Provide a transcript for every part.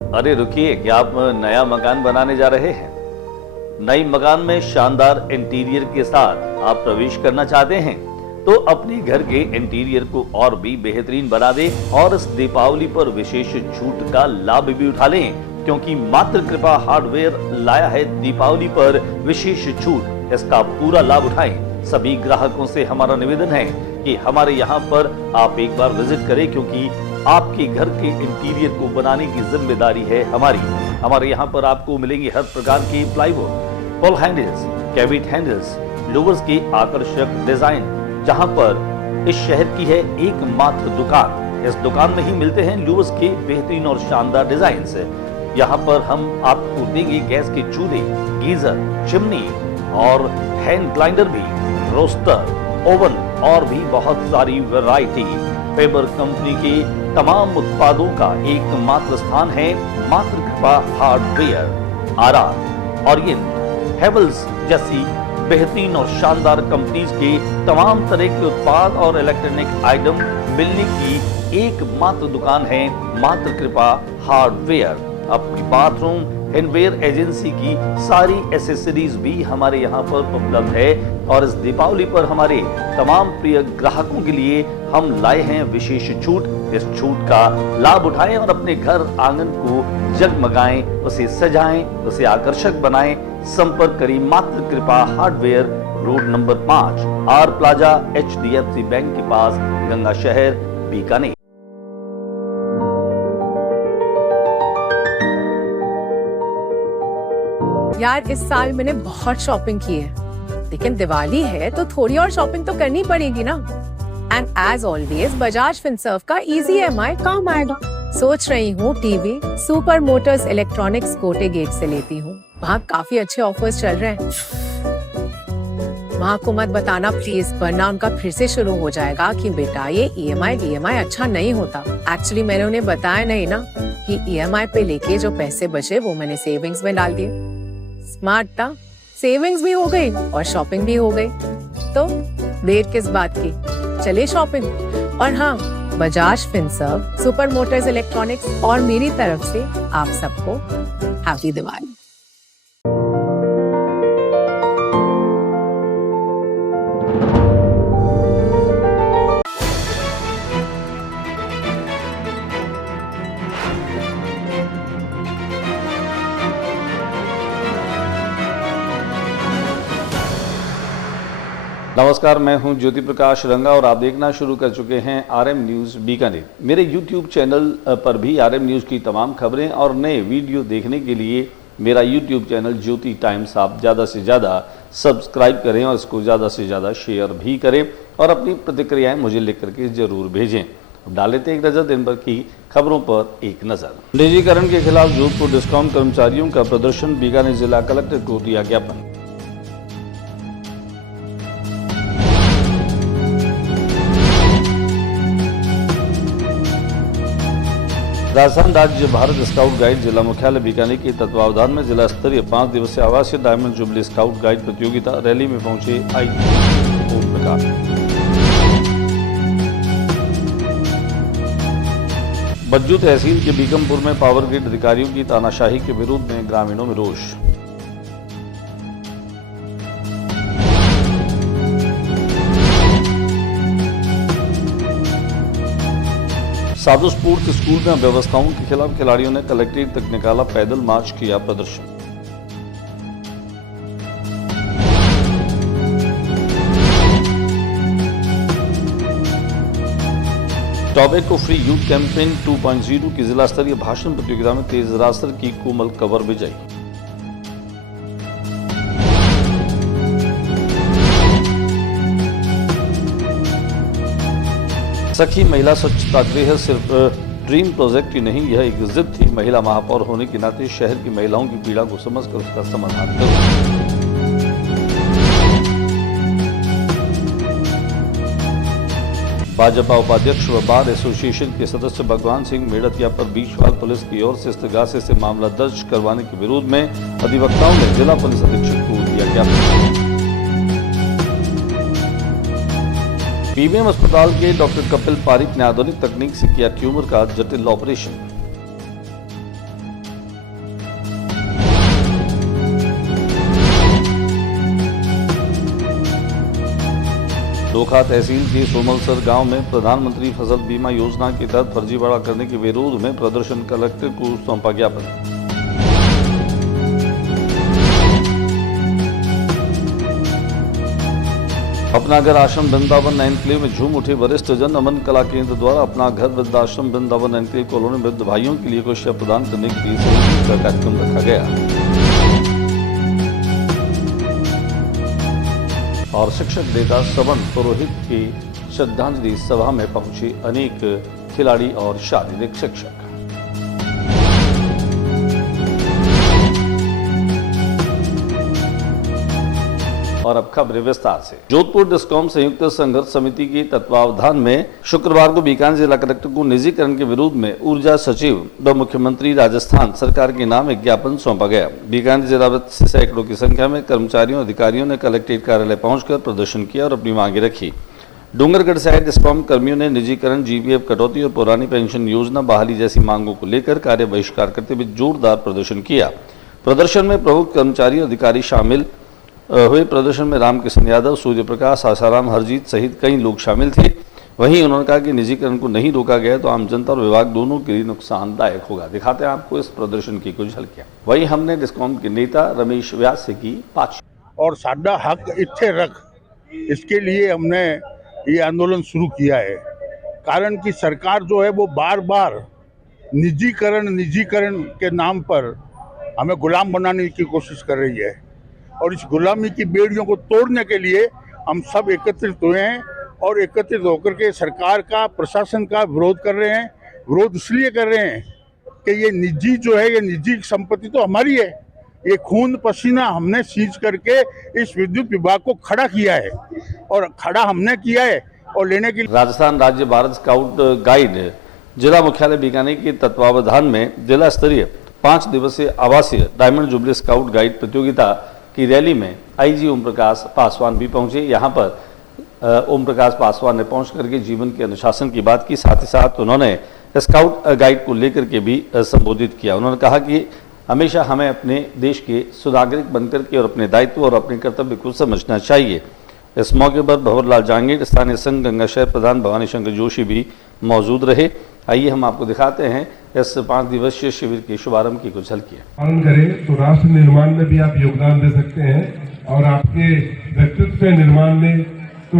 अरे रुकिए, क्या आप नया मकान बनाने जा रहे हैं? नई मकान में शानदार इंटीरियर के साथ आप प्रवेश करना चाहते हैं तो अपने घर के इंटीरियर को और भी बेहतरीन बना दें और इस दीपावली पर विशेष छूट का लाभ भी उठा लें, क्योंकि मात्र कृपा हार्डवेयर लाया है दीपावली पर विशेष छूट। इसका पूरा लाभ उठाएं। सभी ग्राहकों से हमारा निवेदन है कि हमारे यहाँ पर आप एक बार विजिट करें, क्योंकि आपके घर के इंटीरियर को बनाने की जिम्मेदारी है हमारी। हमारे यहाँ पर आपको मिलेंगे हर प्रकार के plywood, pull handles, cabinet handles, louvers के आकर्षक डिजाइन, जहाँ पर इस शहर की है एकमात्र दुकान। इस दुकान में ही मिलते हैं लोवर्स के बेहतरीन और शानदार डिजाइन। यहाँ पर हम आपको देंगे गैस के चूल्हे, गीजर, चिमनी और हैंड ग्राइंडर भी, रोस्टर, ओवन और भी बहुत सारी वैरायटी। फेबर कंपनी के तमाम उत्पादों का एकमात्र स्थान है मात्र Kripa hardware. RR, Orient, Havells जैसी बेहतरीन और शानदार कंपनीज के तमाम तरह के उत्पाद और इलेक्ट्रॉनिक आइटम मिलने की एकमात्र दुकान है मात्र कृपा हार्डवेयर। अपनी बाथरूम हैंडवेयर एजेंसी की सारी एसेसरीज भी हमारे यहाँ पर उपलब्ध है और इस दीपावली पर हमारे तमाम प्रिय ग्राहकों के लिए हम लाए हैं विशेष छूट। इस छूट का लाभ उठाएं और अपने घर आंगन को जगमगाएं, उसे सजाएं, उसे आकर्षक बनाएं। संपर्क करें मात्र Kripa hardware, road number 5, R plaza, HDFC bank के पास, गंगा शहर, बीकानेर। यार इस साल मैंने बहुत शॉपिंग की है, लेकिन दिवाली है तो थोड़ी और शॉपिंग तो करनी पड़ेगी ना। And as always Bajaj Finserv का इजी EMI काम आएगा। सोच रही हूँ TV super motors electronics Kote gate से लेती हूँ। वहाँ काफी अच्छे ऑफर्स चल रहे हैं। वहाँ को मत बताना प्लीज, वरना उनका फिर से शुरू हो जाएगा कि बेटा ये EMI अच्छा नहीं होता। एक्चुअली मैंने उन्हें बताया नहीं ना कि EMI पे लेके जो पैसे बचे वो मैंने सेविंग्स में डाल दिए। स्मार्ट था, सेविंग्स भी हो गई और शॉपिंग भी हो गई, तो देर किस बात की, चलिए शॉपिंग। और हाँ, Bajaj Finserv, super motors electronics और मेरी तरफ से आप सबको हैप्पी दिवाली। नमस्कार, मैं हूं ज्योति प्रकाश रंगा और आप देखना शुरू कर चुके हैं RM न्यूज़ बीकानेर। मेरे YouTube चैनल पर भी RM न्यूज़ की तमाम खबरें और नए वीडियो देखने के लिए मेरा YouTube चैनल ज्योति टाइम्स आप ज़्यादा से ज़्यादा सब्सक्राइब करें और इसको ज़्यादा से ज़्यादा शेयर भी करें और अपनी प्रतिक्रियाएं मुझे लिख करके ज़रूर भेजें। डाल लेते एक नज़र दिन भर की खबरों पर एक नज़र। निजीकरण के खिलाफ जोधपुर डिस्कॉम कर्मचारियों का प्रदर्शन, बीकानेर जिला कलेक्टर को दिया ज्ञापन। राजस्थान राज्य भारत स्काउट गाइड जिला मुख्यालय बीकानेर के तत्वावधान में जिला स्तरीय 5 दिवसीय आवासीय डायमंड जुबली स्काउट गाइड प्रतियोगिता रैली में पहुंचे ओम प्रकाश। बज्जू तहसील के बीकमपुर में पावर ग्रिड अधिकारियों की तानाशाही के विरोध में ग्रामीणों में रोष। साधु स्फूर्त स्कूल में व्यवस्थाओं के खिलाफ खिलाड़ियों ने कलेक्ट्रेट तक निकाला पैदल मार्च, किया प्रदर्शन। टॉबैको फ्री यूथ कैंपेन 2.0 की जिला स्तरीय भाषण प्रतियोगिता में तेज रास्तर की कोमल कंवर विजयी। सखी महिला स्वच्छता गृह सिर्फ ड्रीम प्रोजेक्ट ही नहीं, यह एक जिद थी। महिला महापौर होने के नाते शहर की महिलाओं की पीड़ा को समझकर उसका समाधान करो। भाजपा उपाध्यक्ष व बार एसोसिएशन के सदस्य भगवान सिंह मेड़तिया पर बीचवाल पुलिस की ओर से इस्तगासे से मामला दर्ज करवाने के विरोध में अधिवक्ताओं ने जिला पुलिस अधीक्षक को दिया ज्ञापन। पीबीएम अस्पताल के डॉक्टर कपिल पारिक ने आधुनिक तकनीक से किया ट्यूमर का जटिल ऑपरेशन। डोखा तहसील के सोमलसर गांव में प्रधानमंत्री फसल बीमा योजना के तहत फर्जीवाड़ा करने के विरोध में प्रदर्शन, कलेक्टर को सौंपा ज्ञापन। अपना घर आश्रम वृंदावन एनक्लेव में झूम उठे वरिष्ठ जन। अमन कला केंद्र द्वारा अपना घर वृद्धाश्रम वृंदावन एनक्लेव कॉलोनी वृद्ध भाइयों के लिए कुछ प्रदान करने के लिए सहयोग का कार्यक्रम रखा गया और शिक्षक नेता श्रवण पुरोहित की श्रद्धांजलि सभा में पहुंचे अनेक खिलाड़ी और शारीरिक शिक्षक। और अब खबरें विस्तार से। जोधपुर डिस्कॉम संयुक्त संघर्ष समिति के तत्वावधान में शुक्रवार को बीकानेर जिला कलेक्टर को निजीकरण के विरोध में ऊर्जा सचिव व मुख्यमंत्री राजस्थान सरकार के नाम एक ज्ञापन सौंपा गया। बीकानेर जिला से सैकड़ों की संख्या में कर्मचारियों अधिकारियों ने कलेक्ट्रेट कार्यालय पहुंचकर प्रदर्शन किया और अपनी मांगे रखी। डूंगरगढ़ से आए डिस्कॉम कर्मियों ने निजीकरण, जीपीएफ कटौती और पुरानी पेंशन योजना बहाली जैसी मांगों को लेकर कार्य बहिष्कार करते हुए जोरदार प्रदर्शन किया। प्रदर्शन में प्रमुख कर्मचारी अधिकारी शामिल हुए। प्रदर्शन में रामकिशन यादव, सूर्य प्रकाश, आसाराम, हरजीत सहित कई लोग शामिल थे। वहीं उन्होंने कहा कि निजीकरण को नहीं रोका गया तो आम जनता और विभाग दोनों के लिए नुकसानदायक होगा। दिखाते हैं आपको इस प्रदर्शन की कुछ झलकियां। वहीं हमने डिस्कॉम के नेता रमेश व्यास से की बातचीत। और साडा हक इत्थे रख, इसके लिए हमने ये आंदोलन शुरू किया है। कारण कि सरकार जो है वो बार बार निजीकरण के नाम पर हमें गुलाम बनाने की कोशिश कर रही है और इस गुलामी की बेड़ियों को तोड़ने के लिए हम सब एकत्रित हुए हैं और एकत्रित होकर के सरकार का, प्रशासन का विरोध कर रहे हैं। विरोध इसलिए कर रहे हैं कि ये निजी जो है, ये निजी संपत्ति तो हमारी है। ये खून पसीना हमने सींच करके इस विद्युत विभाग को खड़ा किया है और खड़ा हमने किया है और लेने के लिए राजस्थान राज्य भारत स्काउट गाइड जिला मुख्यालय बीकानेर के तत्वावधान में जिला स्तरीय 5 दिवसीय आवासीय डायमंड जुबली स्काउट गाइड प्रतियोगिता की रैली में आईजी ओम प्रकाश पासवान भी पहुंचे। यहां पर ओम प्रकाश पासवान ने पहुंच करके जीवन के अनुशासन की बात की। साथ ही साथ उन्होंने स्काउट गाइड को लेकर के भी संबोधित किया। उन्होंने कहा कि हमेशा हमें अपने देश के सुनागरिक बनकर के और अपने दायित्व और अपने कर्तव्य को समझना चाहिए। इस मौके पर भंवरलाल जांगीर, स्थानीय संघ गंगा शहर प्रधान भवानी शंकर जोशी भी मौजूद रहे। आइए हम आपको दिखाते हैं इस 5 दिवसीय शिविर के शुभारंभ की कुछ झलकियां। पालन करें तो राष्ट्र निर्माण में भी आप योगदान दे सकते हैं और आपके व्यक्तित्व के निर्माण में तो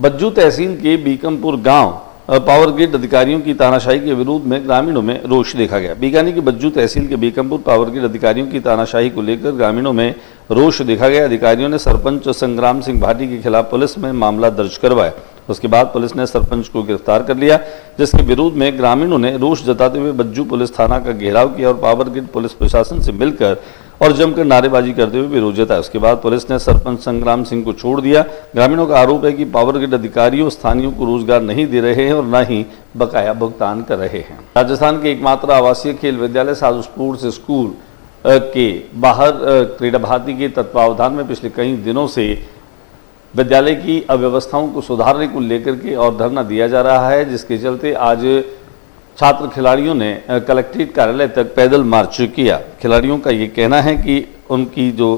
बज्जू तहसील के बीकमपुर गांव पावर ग्रिड अधिकारियों की तानाशाही के विरोध में ग्रामीणों में रोष देखा गया। बीकानेर की बज्जू तहसील के बीकमपुर पावर ग्रिड अधिकारियों की तानाशाही को लेकर ग्रामीणों में रोष देखा गया। अधिकारियों ने सरपंच संग्राम सिंह भाटी के खिलाफ पुलिस में मामला दर्ज करवाया। उसके बाद पुलिस ने सरपंच को गिरफ्तार कर लिया, जिसके विरोध में ग्रामीणों ने रोष जताते हुए बज्जू पुलिस थाना का घेराव किया और पावर ग्रिड पुलिस प्रशासन से मिलकर और जमकर नारेबाजी करते हुए विरोध जताया। उसके बाद पुलिस ने सरपंच संग्राम सिंह को छोड़ दिया। ग्रामीणों का आरोप है कि पावर ग्रिड अधिकारियों स्थानीयों को रोजगार नहीं दे रहे हैं और न ही बकाया भुगतान कर रहे हैं। राजस्थान के एकमात्र आवासीय खेल विद्यालय साधु स्पोर्ट्स स्कूल के बाहर क्रीड़ा भारती के तत्वावधान में पिछले कई दिनों से विद्यालय की अव्यवस्थाओं को सुधारने को लेकर के और धरना दिया जा रहा है, जिसके चलते आज छात्र खिलाड़ियों ने कलेक्ट्रेट कार्यालय तक पैदल मार्च किया। खिलाड़ियों का ये कहना है कि उनकी जो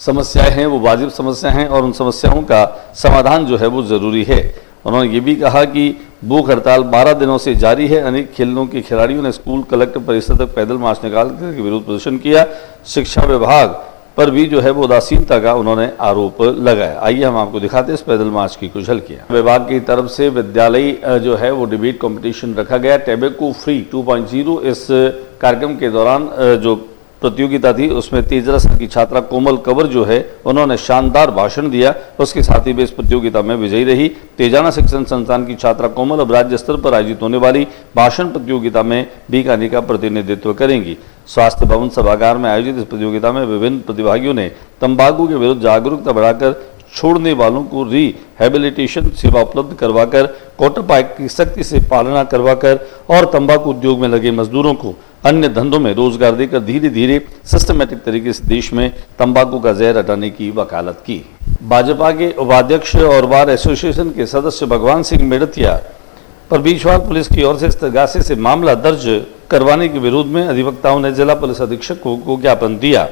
समस्याएं हैं वो वाजिब समस्याएं हैं और उन समस्याओं का समाधान जो है वो ज़रूरी है। उन्होंने ये भी कहा कि भूख हड़ताल 12 दिनों से जारी है। अनेक खेलों के खिलाड़ियों ने स्कूल कलेक्टर परिसर तक पैदल मार्च निकाल कर विरोध प्रदर्शन किया। शिक्षा विभाग पर भी जो है वो उदासीनता का उन्होंने आरोप लगाया। आइए हम आपको दिखाते हैं इस पैदल मार्च की कुछ झलकियां। विभाग की तरफ से विद्यालय जो है वो डिबेट कंपटीशन रखा गया। टैबेको फ्री 2.0 इस कार्यक्रम के दौरान जो प्रतियोगिता थी उसमें तेजरस की छात्रा कोमल कंवर जो है उन्होंने शानदार भाषण दिया। उसके साथ ही वे इस प्रतियोगिता में विजयी रही। तेजाना शिक्षण संस्थान की छात्रा कोमल अब राज्य स्तर पर आयोजित होने वाली भाषण प्रतियोगिता में बीकानेर का प्रतिनिधित्व करेंगी। स्वास्थ्य भवन सभागार में आयोजित इस प्रतियोगिता में विभिन्न प्रतिभागियों ने तंबाकू के विरुद्ध जागरूकता बढ़ाकर छोड़ने वालों को रिहेबिलिटेशन सेवा उपलब्ध करवाकर, क्वार्टर पाइप की सख्ती से पालना करवाकर और तंबाकू उद्योग में लगे मजदूरों को अन्य धंधों में रोजगार देकर धीरे धीरे सिस्टमेटिक तरीके से देश में तंबाकू का जहर हटाने की वकालत की। भाजपा के उपाध्यक्ष और बार एसोसिएशन के सदस्य भगवान सिंह मेड़तिया पर बीचवाल पुलिस की ओर से इस्तगासे से मामला दर्ज करवाने के विरोध में अधिवक्ताओं ने जिला पुलिस अधीक्षक को ज्ञापन दिया।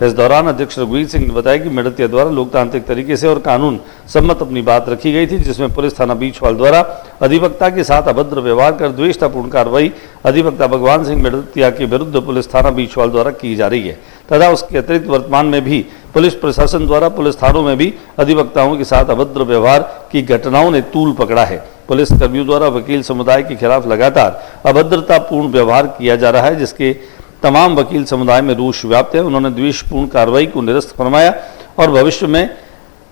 इस दौरान अध्यक्ष रघुवीर सिंह ने बताया कि मेड़तिया द्वारा लोकतांत्रिक तरीके से और कानून सम्मत अपनी बात रखी गई थी, जिसमें पुलिस थाना बीछवाल द्वारा अधिवक्ता के साथ अभद्र व्यवहार कर द्वेषतापूर्ण कार्रवाई अधिवक्ता भगवान सिंह मेड़तिया के विरुद्ध पुलिस थाना बीछवाल द्वारा की जा रही है तथा उसके अतिरिक्त वर्तमान में भी पुलिस प्रशासन द्वारा पुलिस थानों में भी अधिवक्ताओं के साथ अभद्र व्यवहार की घटनाओं ने तूल पकड़ा है। पुलिस कर्मियों द्वारा वकील समुदाय के खिलाफ लगातार अभद्रतापूर्ण व्यवहार किया जा रहा है, जिसके तमाम वकील समुदाय में रोष व्याप्त है। उन्होंने द्वेषपूर्ण कार्रवाई को निरस्त फरमाया और भविष्य में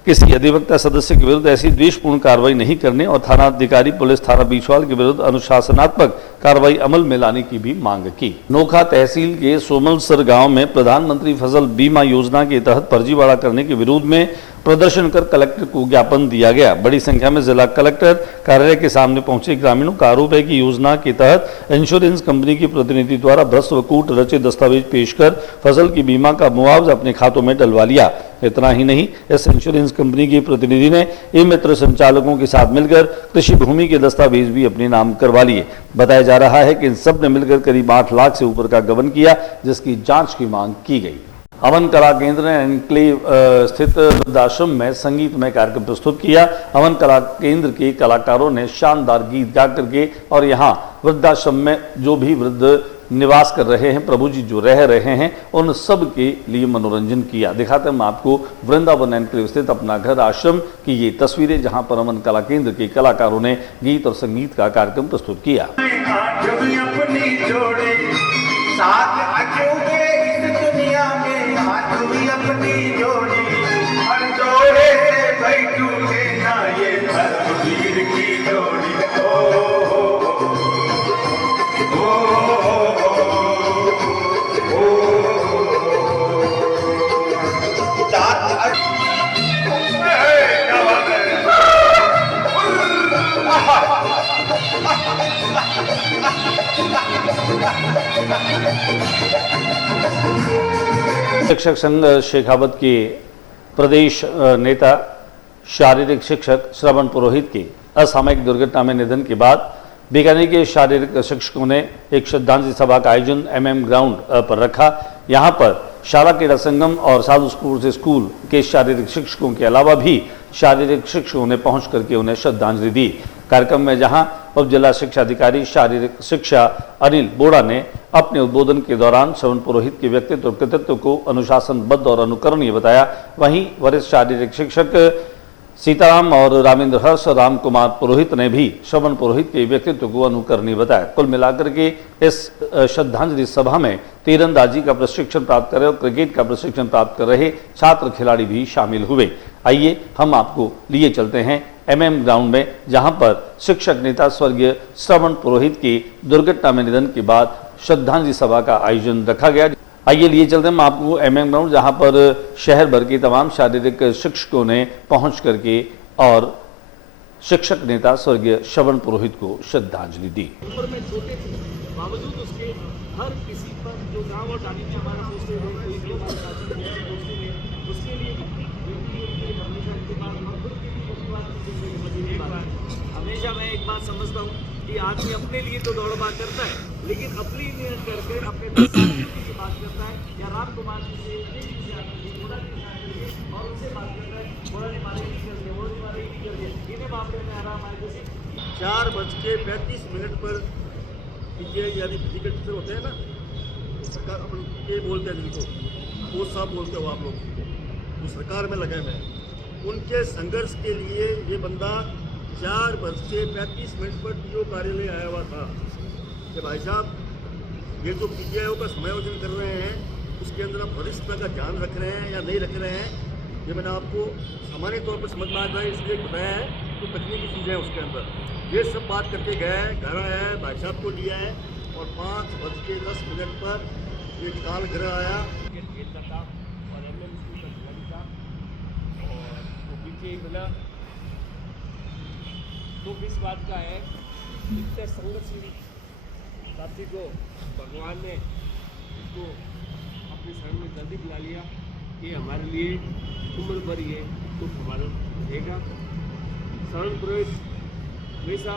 किसी अधिवक्ता सदस्य के विरुद्ध ऐसी द्वेषपूर्ण कार्रवाई नहीं करने और थाना अधिकारी पुलिस थाना बीछवाल के विरुद्ध अनुशासनात्मक कार्रवाई अमल में लाने की भी मांग की। नोखा तहसील के सोमलसर गांव में प्रधानमंत्री फसल बीमा योजना के तहत फर्जीवाड़ा करने के विरोध में प्रदर्शन कर कलेक्टर को ज्ञापन दिया गया। बड़ी संख्या में जिला कलेक्टर कार्यालय के सामने पहुंचे ग्रामीणों का आरोप है कि योजना के तहत इंश्योरेंस कंपनी की प्रतिनिधि द्वारा भ्रष्ट व कूट रचे दस्तावेज पेश कर फसल की बीमा का मुआवजा अपने खातों में डलवा लिया। इतना ही नहीं, इस इंश्योरेंस कंपनी की प्रतिनिधि ने ई मित्र संचालकों के साथ मिलकर कृषि भूमि के दस्तावेज भी अपने नाम करवा लिए। बताया जा रहा है कि इन सब ने मिलकर करीब 8 लाख से ऊपर का गबन किया, जिसकी जांच की मांग की गई। अमन कला केंद्र ने एनक्लेव स्थित वृद्धाश्रम में संगीतमय कार्यक्रम प्रस्तुत किया। अमन कला केंद्र के कलाकारों ने शानदार गीत गा करके और यहाँ वृद्धाश्रम में जो भी वृद्ध निवास कर रहे हैं, प्रभु जी जो रह रहे हैं, उन सब के लिए मनोरंजन किया। दिखाते हैं हम आपको वृंदावन एनक्लेव स्थित अपना घर आश्रम की ये तस्वीरें, जहां पर अमन कला केंद्र के कलाकारों ने गीत और संगीत का कार्यक्रम प्रस्तुत किया। शिक्षक संघ शेखावत के प्रदेश नेता शारीरिक शिक्षक श्रवण पुरोहित के असामयिक दुर्घटना में निधन के बाद बीकानेर के शारीरिक शिक्षकों ने एक श्रद्धांजलि सभा का आयोजन MM ग्राउंड पर रखा। यहाँ पर शाला क्रीड़ा संगम और साधु स्कूल के शारीरिक शिक्षकों के अलावा भी शारीरिक शिक्षकों ने पहुंच करके उन्हें श्रद्धांजलि दी। कार्यक्रम में जहां उप जिला शिक्षा अधिकारी शारीरिक शिक्षा अनिल बोड़ा ने अपने उद्बोधन के दौरान श्रवण पुरोहित के व्यक्तित्व और कृतित्व को अनुशासनबद्ध और अनुकरणीय बताया, वहीं वरिष्ठ शारीरिक शिक्षक सीताराम और रामेंद्र हर्ष और राम कुमार पुरोहित ने भी श्रवण पुरोहित के व्यक्तित्व को अनुकरणीय बताया। कुल मिलाकर के इस श्रद्धांजलि सभा में तीरंदाजी का प्रशिक्षण प्राप्त कर रहे और क्रिकेट का प्रशिक्षण प्राप्त कर रहे छात्र खिलाड़ी भी शामिल हुए। आइए हम आपको लिए चलते हैं MM ग्राउंड में, जहां पर शिक्षक नेता स्वर्गीय श्रवण पुरोहित की दुर्घटना में निधन के बाद श्रद्धांजलि सभा का आयोजन रखा गया। आइए लिए चलते हैं आपको MM ग्राउंड, जहां पर शहर भर के तमाम शारीरिक शिक्षकों ने पहुंच करके और शिक्षक नेता स्वर्गीय श्रवण पुरोहित को श्रद्धांजलि दी। बावजूद उसके हर किसी पर जो गाँव और जाने के हमारे दोस्ते हैं, कोई भी उसके लिए हमेशा मैं एक बात समझता हूँ कि आदमी अपने लिए तो दौड़ बात करता है, लेकिन अपनी लिए करके अपने की बात करता है या राम कुमार जी से और उनसे बात करता है, इन्हें मामले में आराम आए। जैसे 4:35 पर ये यानी फिजिकल टीचर होते हैं ना, सरकार अपन ये बोलते हैं जिनको वो सब बोलते हो आप लोग, जो सरकार में लगे हुए हैं, उनके संघर्ष के लिए ये बंदा 4:35 पर DO कार्यालय आया हुआ था कि भाई साहब ये जो PGIO का समायोजन कर रहे हैं उसके अंदर आप वरिष्ठता का ध्यान रख रहे हैं या नहीं रख रहे हैं, ये मैंने आपको सामान्य तौर पर समझ में आ जाए इसलिए बताया है। तो तकनीकी चीज़ें हैं उसके अंदर, ये सब बात करके गया है, घर आया है, भाई साहब को लिया है और 5:10 पर ये काल घर आया और MM स्कूल का खिलाड़ी था और वो पीछे मिला। तो इस बात का है इतने संघर्षशील साथी को भगवान ने इसको अपने शरण में जल्दी बुला लिया कि हमारे लिए उम्र भर ये दुख हमारा रहेगा। श्रवण पुरोहित हमेशा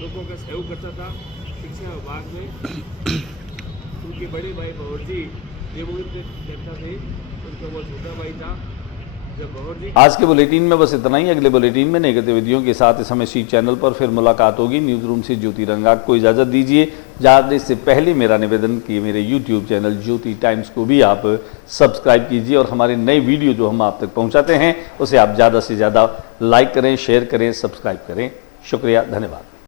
लोगों का सहयोग करता था शिक्षा विभाग में। उनके बड़े भाई भवर जी देवों चर्चा से उनका वो छोटा भाई था जब गौर जी आज के बुलेटिन में बस इतना ही। अगले बुलेटिन में नई गतिविधियों के साथ इस समय सी चैनल पर फिर मुलाकात होगी। न्यूज रूम से ज्योति रंगाक को इजाजत दीजिए। जाने से पहले मेरा निवेदन कि मेरे यूट्यूब चैनल ज्योति टाइम्स को भी आप सब्सक्राइब कीजिए और हमारे नए वीडियो जो हम आप तक पहुंचाते हैं उसे आप ज़्यादा से ज़्यादा लाइक करें, शेयर करें, सब्सक्राइब करें। शुक्रिया, धन्यवाद।